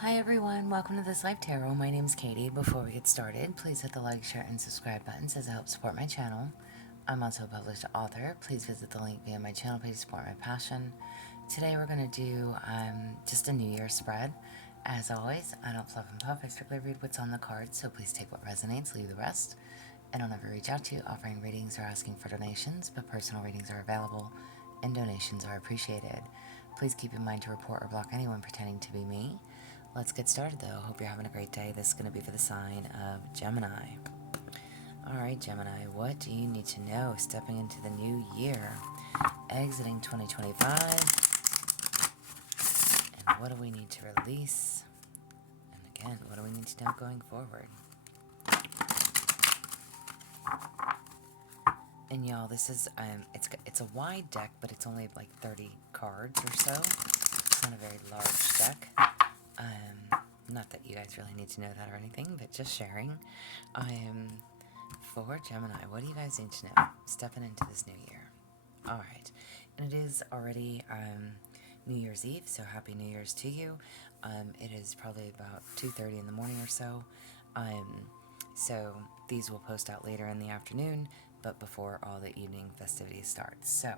Hi everyone, welcome to This Life Tarot. My name is Katie. Before we get started, please hit the like, share, and subscribe buttons as it helps support my channel. I'm also a published author. Please visit the link via my channel page to support my passion. Today we're going to do just a New Year spread. As always, I don't fluff and puff. I strictly read what's on the cards, so please take what resonates, leave the rest. I don't ever reach out to you offering readings or asking for donations, but personal readings are available and donations are appreciated. Please keep in mind to report or block anyone pretending to be me. Let's get started though. Hope you're having a great day. This is going to be for the sign of Gemini. Alright, Gemini, what do you need to know stepping into the new year? Exiting 2025. And what do we need to release? And again, what do we need to know going forward? And y'all, this is, it's a wide deck, but it's only like 30 cards or so. It's not a very large deck. Not that you guys really need to know that or anything, but just sharing. For Gemini, what do you guys need to know stepping into this new year? Alright, and it is already New Year's Eve, so Happy New Year's to you. It is probably about 2:30 in the morning or so. So these will post out later in the afternoon, but before all the evening festivities start. So,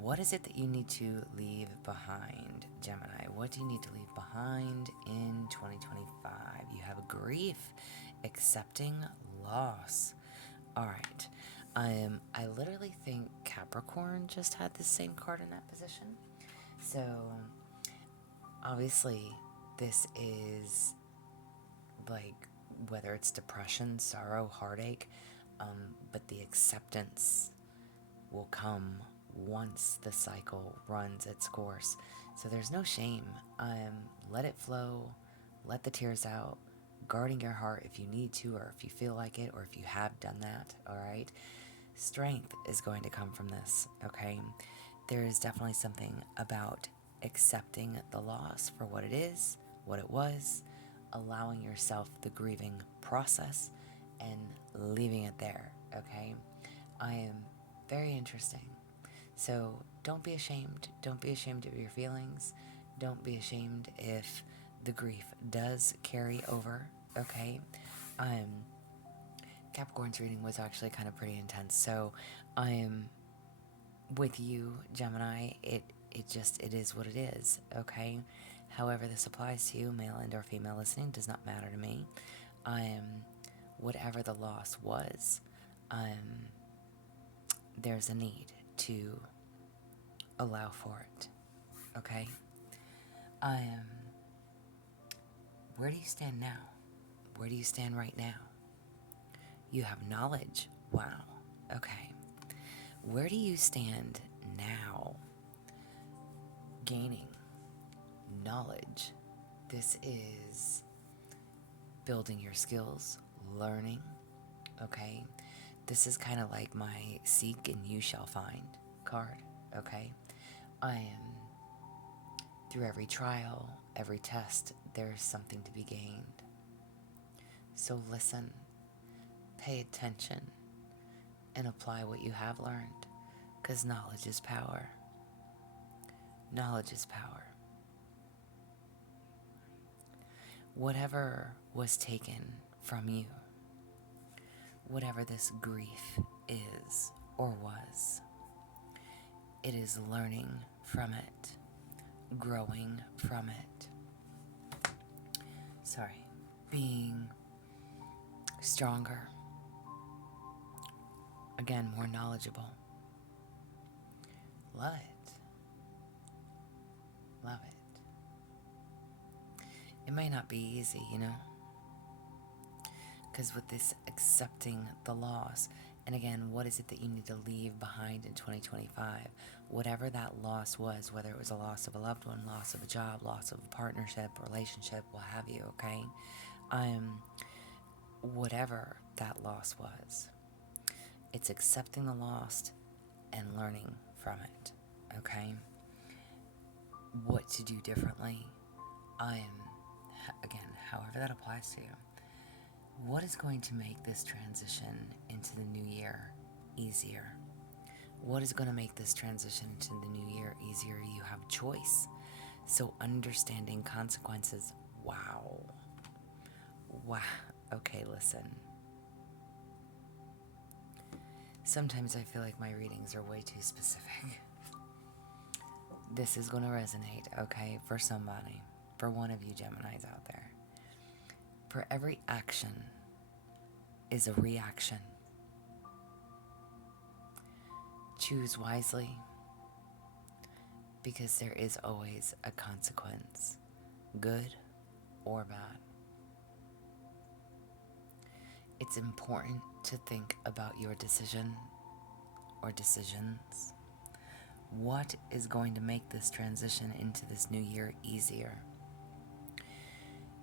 what is it that you need to leave behind, Gemini? What do you need to leave behind in 2025? You have a grief, accepting loss. Alright. I literally think Capricorn just had the same card in that position. So, obviously, this is like, whether it's depression, sorrow, heartache, but the acceptance will come once the cycle runs its course. So there's no shame. Let it flow, let the tears out, guarding your heart if you need to, or if you feel like it, or if you have done that, alright? Strength is going to come from this, okay? There is definitely something about accepting the loss for what it is, what it was, allowing yourself the grieving process, and leaving it there, okay? I am very interesting. So don't be ashamed. Don't be ashamed of your feelings. Don't be ashamed if the grief does carry over, okay? Capricorn's reading was actually kind of pretty intense. So I'm with you, Gemini. It is what it is, okay? However this applies to you, male and or female listening, does not matter to me. Whatever the loss was, there's a need to allow for it, okay? Where do you stand now? Where do you stand right now? You have knowledge. Wow. Okay. Where do you stand now? Gaining knowledge. This is building your skills, learning, okay? This is kind of like my seek and you shall find card, okay? Through every trial, every test, there's something to be gained. So listen, pay attention, and apply what you have learned, because knowledge is power. Knowledge is power. Whatever was taken from you, whatever this grief is or was, it is learning from it, growing from it. Being stronger, again, more knowledgeable. Love it. Love it. It may not be easy, because with this accepting the loss, and again, what is it that you need to leave behind in 2025? Whatever that loss was, whether it was a loss of a loved one, loss of a job, loss of a partnership, relationship, what have you, okay? Whatever that loss was, it's accepting the loss and learning from it, okay? What to do differently, again, however that applies to you. What is going to make this transition into the new year easier? What is going to make this transition into the new year easier? You have choice. So understanding consequences, wow. Wow. Okay, listen. Sometimes I feel like my readings are way too specific. This is going to resonate, okay, for somebody, for one of you Geminis out there. For every action is a reaction. Choose wisely, because there is always a consequence, good or bad. It's important to think about your decision or decisions. What is going to make this transition into this new year easier?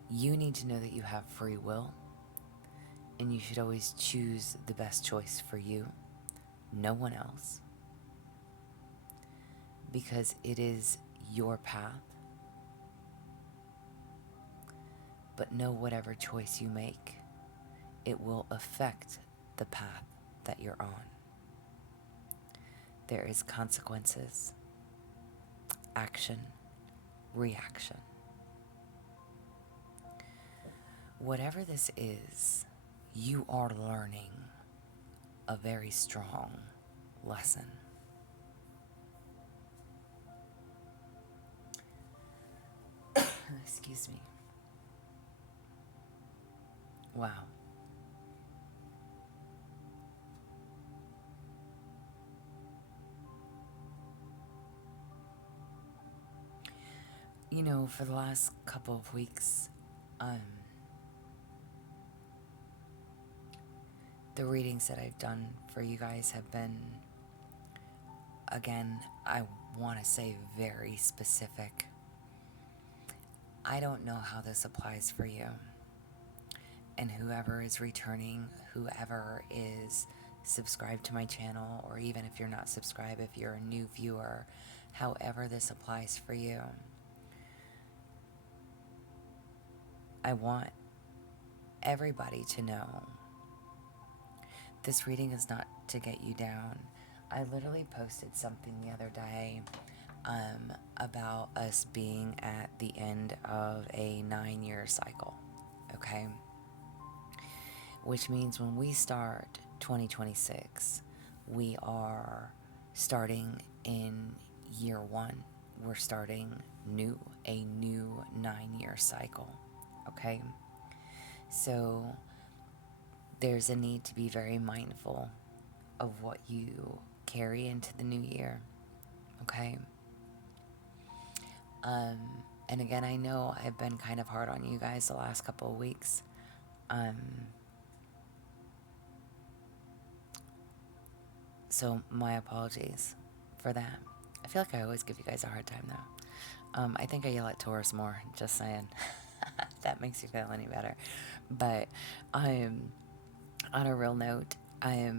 You need to know that you have free will, and you should always choose the best choice for you, no one else, because it is your path. But know whatever choice you make, it will affect the path that you're on. There is consequences, action, reaction. Whatever this is, you are learning a very strong lesson. Excuse me. Wow. You know, for the last couple of weeks, the readings that I've done for you guys have been, again, I want to say very specific. I don't know how this applies for you. And whoever is returning, whoever is subscribed to my channel, or even if you're not subscribed, if you're a new viewer, however this applies for you, I want everybody to know this reading is not to get you down. I literally posted something the other day about us being at the end of a 9-year cycle, okay? Which means when we start 2026, we are starting in year 1. We're starting a new 9-year cycle, okay? So there's a need to be very mindful of what you carry into the new year, okay? And again, I know I've been kind of hard on you guys the last couple of weeks. So my apologies for that. I feel like I always give you guys a hard time though. I think I yell at Taurus more, just saying. If that makes you feel any better. But on a real note, I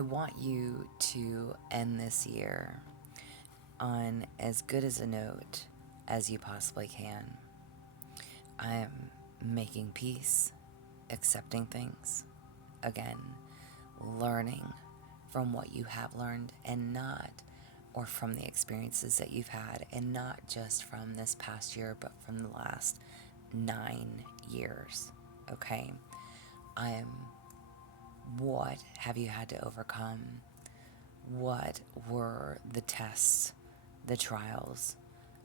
want you to end this year on as good as a note as you possibly can. I am making peace, accepting things, again, learning from what you have learned and not, or from the experiences that you've had, and not just from this past year, but from the last 9 years, okay? What have you had to overcome? What were the tests, the trials,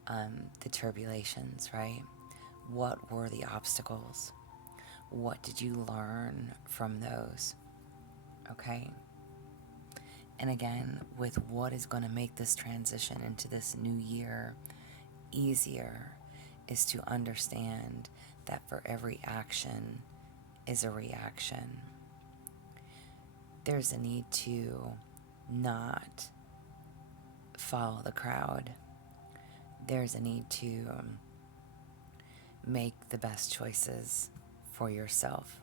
the tribulations, right? What were the obstacles? What did you learn from those? Okay? And again, with what is going to make this transition into this new year easier is to understand that for every action is a reaction. There's a need to not follow the crowd. There's a need to make the best choices for yourself.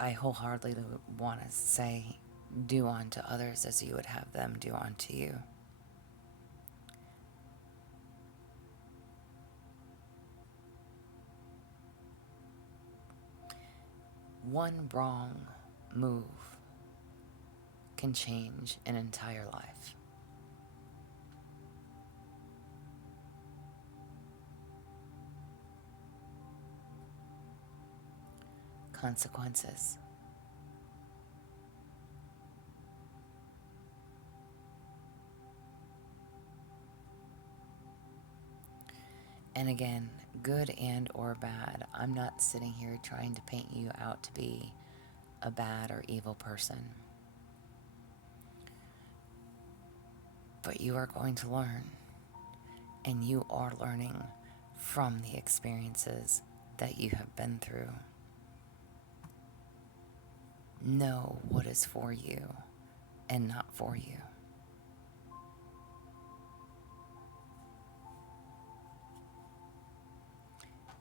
I wholeheartedly want to say, do unto others as you would have them do unto you. One wrong move can change an entire life. Consequences. And again, good and or bad, I'm not sitting here trying to paint you out to be a bad or evil person. But you are going to learn, and you are learning from the experiences that you have been through. Know what is for you and not for you.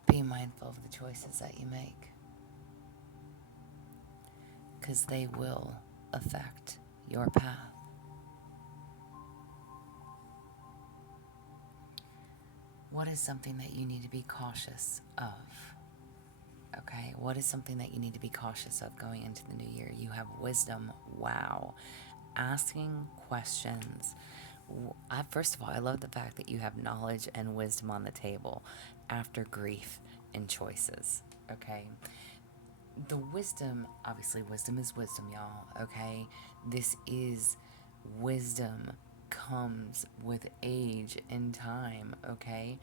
Be mindful of the choices that you make, because they will affect your path. What is something that you need to be cautious of? Okay, what is something that you need to be cautious of going into the new year? You have wisdom. Wow. Asking questions. First of all, I love the fact that you have knowledge and wisdom on the table after grief and choices. Okay. The wisdom, obviously, wisdom is wisdom, y'all. Okay. This is wisdom comes with age and time. Okay.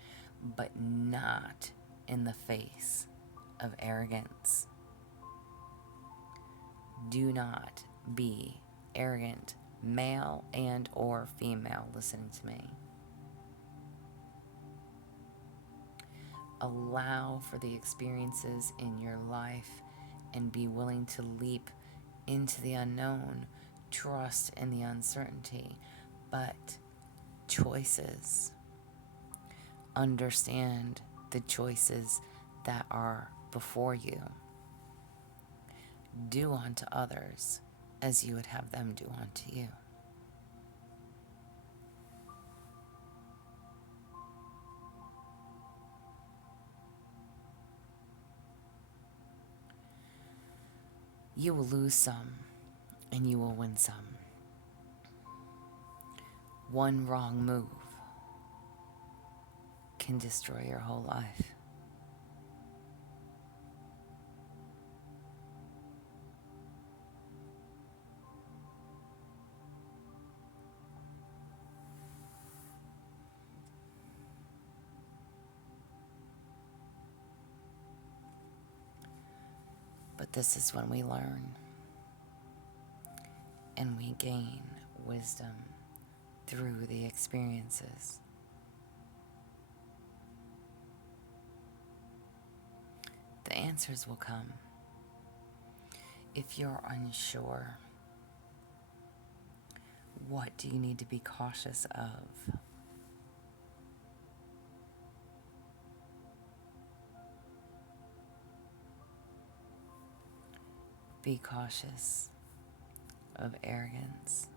But not in the face of arrogance. Do not be arrogant, male and or female, listening to me. Allow for the experiences in your life and be willing to leap into the unknown. Trust in the uncertainty, but choices. Understand the choices that are before you. Do unto others as you would have them do unto you. You will lose some and you will win some. One wrong move can destroy your whole life. But this is when we learn and we gain wisdom through the experiences. The answers will come. If you're unsure, what do you need to be cautious of? Be cautious of arrogance.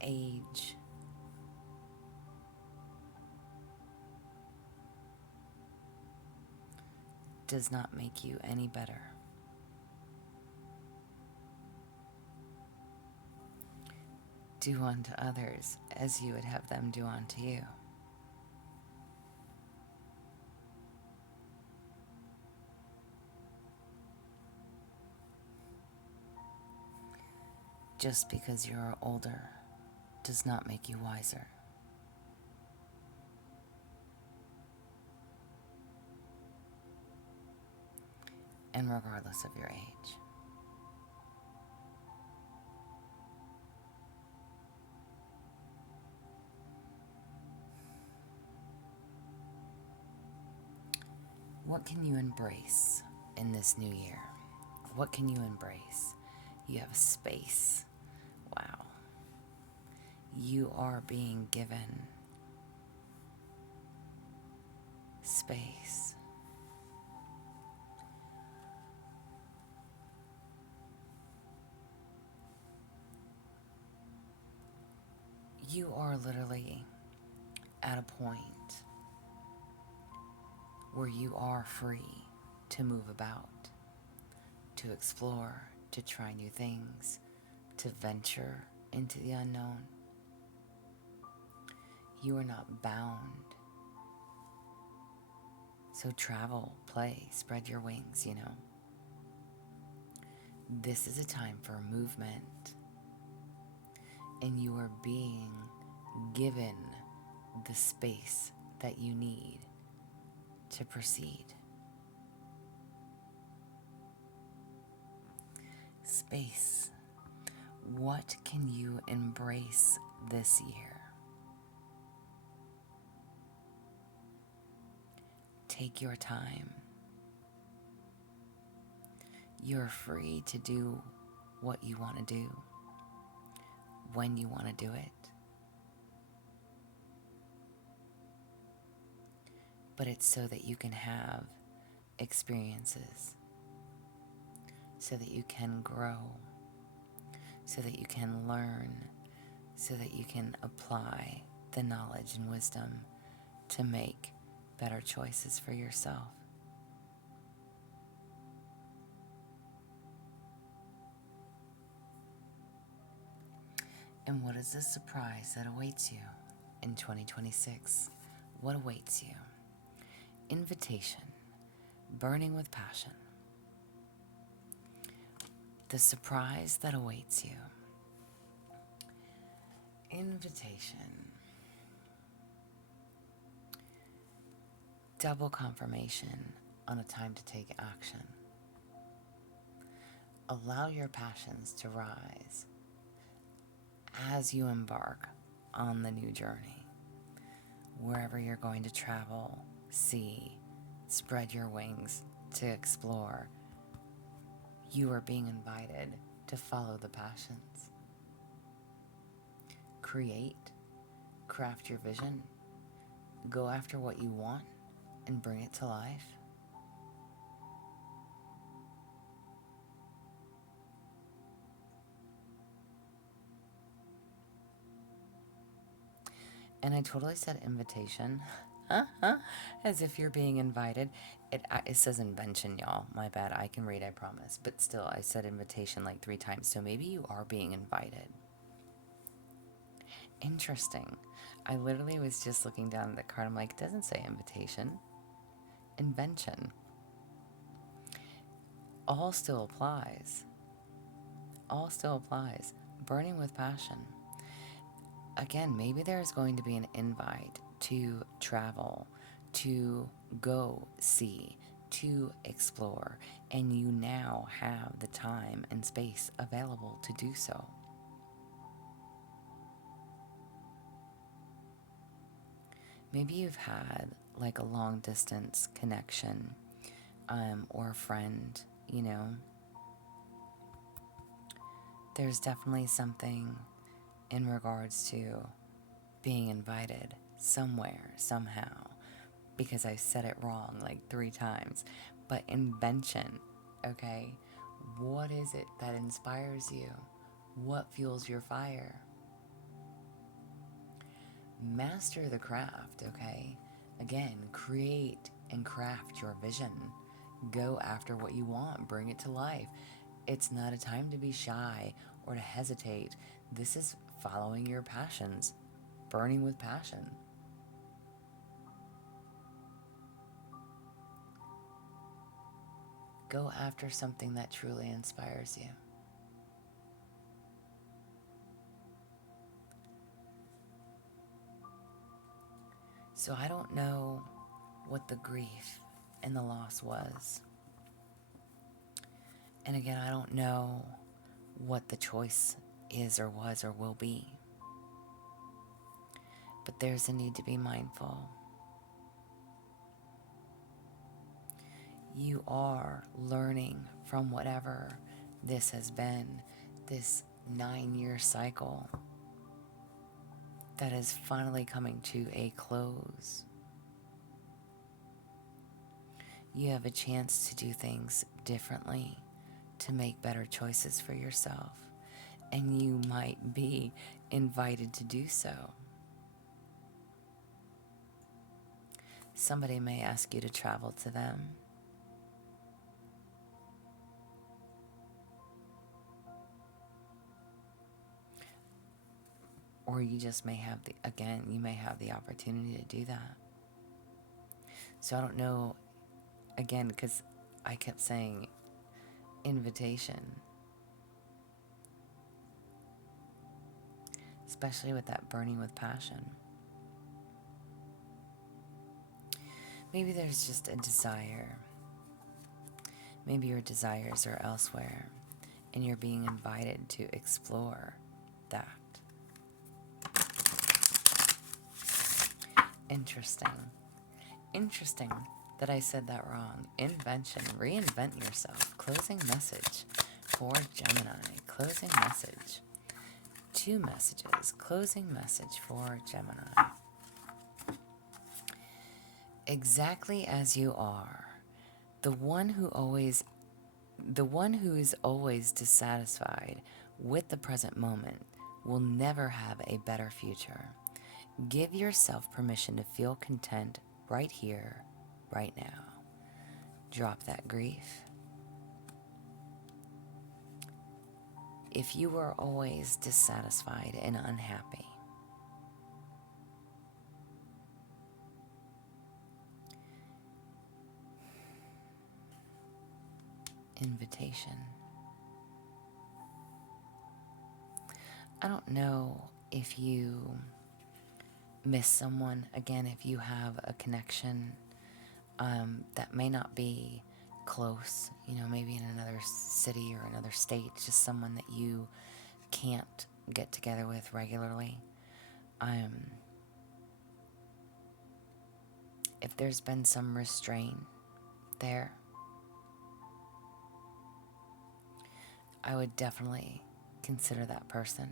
Age. Does not make you any better. Do unto others as you would have them do unto you. Just because you're older does not make you wiser. And regardless of your age. What can you embrace in this new year? What can you embrace? You have space. Wow. You are being given space. You are literally at a point where you are free to move about. to explore, to try new things, to venture into the unknown. You are not bound. So travel, play, spread your wings, This is a time for movement. And you are being given the space that you need to proceed. Space. What can you embrace this year? Take your time. You're free to do what you want to do, when you want to do it. But it's so that you can have experiences, so that you can grow, so that you can learn, so that you can apply the knowledge and wisdom to make better choices for yourself. And what is the surprise that awaits you in 2026? What awaits you? Invitation, burning with passion. The surprise that awaits you. Invitation. Double confirmation on a time to take action. Allow your passions to rise as you embark on the new journey. Wherever you're going to travel, see, spread your wings to explore, you are being invited to follow the passions. Create, craft your vision, go after what you want and bring it to life. And I totally said invitation, as if you're being invited. It says invention, y'all. My bad. I can read, I promise. But still, I said invitation like 3 times. So maybe you are being invited. Interesting. I literally was just looking down at the card. I'm like, it doesn't say invitation. Invention. All still applies. All still applies. Burning with passion. Again, maybe there's going to be an invite to travel, to go see, to explore, and you now have the time and space available to do so. Maybe you've had like a long distance connection, or a friend, There's definitely something in regards to being invited somewhere, somehow, because I said it wrong like 3 times. But invention, okay? What is it that inspires you? What fuels your fire? Master the craft, okay? Again, create and craft your vision. Go after what you want, bring it to life. It's not a time to be shy or to hesitate. This is following your passions, burning with passion. Go after something that truly inspires you. So I don't know what the grief and the loss was. And again, I don't know what the choice is or was or will be. But there's a need to be mindful. You are learning from whatever this has been, this 9-year cycle that is finally coming to a close. You have a chance to do things differently, to make better choices for yourself, and you might be invited to do so. Somebody may ask you to travel to them. Or you just may have you may have the opportunity to do that. So I don't know, again, because I kept saying invitation, especially with that burning with passion. Maybe there's just a desire. Maybe your desires are elsewhere, and you're being invited to explore that. Interesting that I said that wrong. Invention, reinvent yourself. Closing message for Gemini. Closing message. 2 messages. Closing message for Gemini. Exactly as you are. The one who is always dissatisfied with the present moment will never have a better future. Give yourself permission to feel content right here, right now. Drop that grief. If you are always dissatisfied and unhappy, invitation. I don't know if you miss someone. Again, if you have a connection that may not be close, maybe in another city or another state, just someone that you can't get together with regularly. If there's been some restraint there, I would definitely consider that person,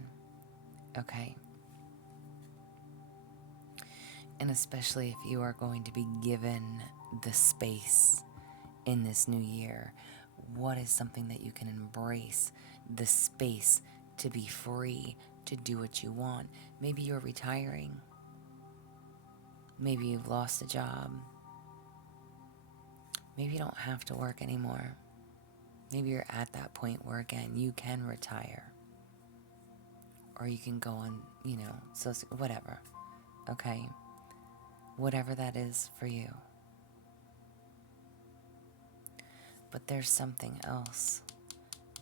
okay? And especially if you are going to be given the space in this new year, what is something that you can embrace? The space to be free, to do what you want. Maybe you're retiring. Maybe you've lost a job. Maybe you don't have to work anymore. Maybe you're at that point where, again, you can retire. Or you can go on, so whatever, okay? Whatever that is for you. But there's something else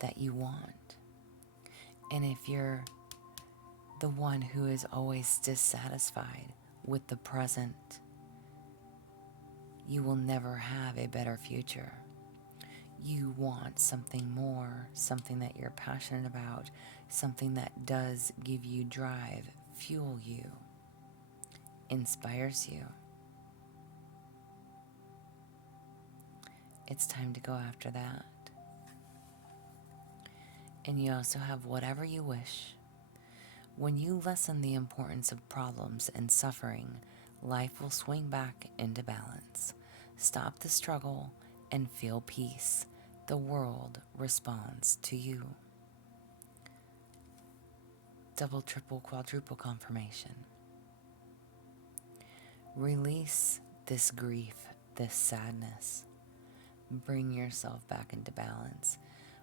that you want. And if you're the one who is always dissatisfied with the present, you will never have a better future. You want something more, something that you're passionate about, something that does give you drive, fuel you, inspires you. It's time to go after that. And you also have whatever you wish. When you lessen the importance of problems and suffering, life will swing back into balance. Stop the struggle and feel peace. The world responds to you. Double, triple, quadruple confirmation. Release this grief, this sadness. Bring yourself back into balance.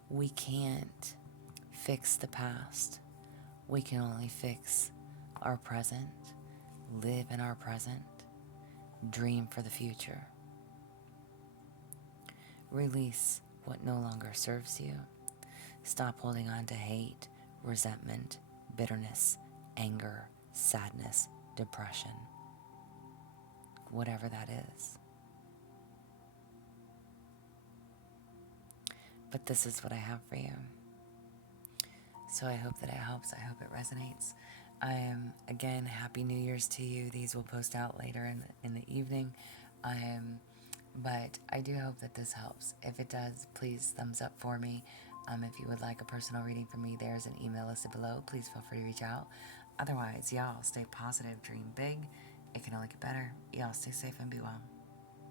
We can't fix the past. We can only fix our present, live in our present, dream for the future. Release what no longer serves you. Stop holding on to hate, resentment, bitterness, anger, sadness, depression, whatever that is. But this is what I have for you. So I hope that it helps. I hope it resonates. Again, Happy New Year's to you. These will post out later in the evening. But I do hope that this helps. If it does, please thumbs up for me. If you would like a personal reading from me, there's an email listed below. Please feel free to reach out. Otherwise, y'all stay positive, dream big. It can only get better. Y'all stay safe and be well.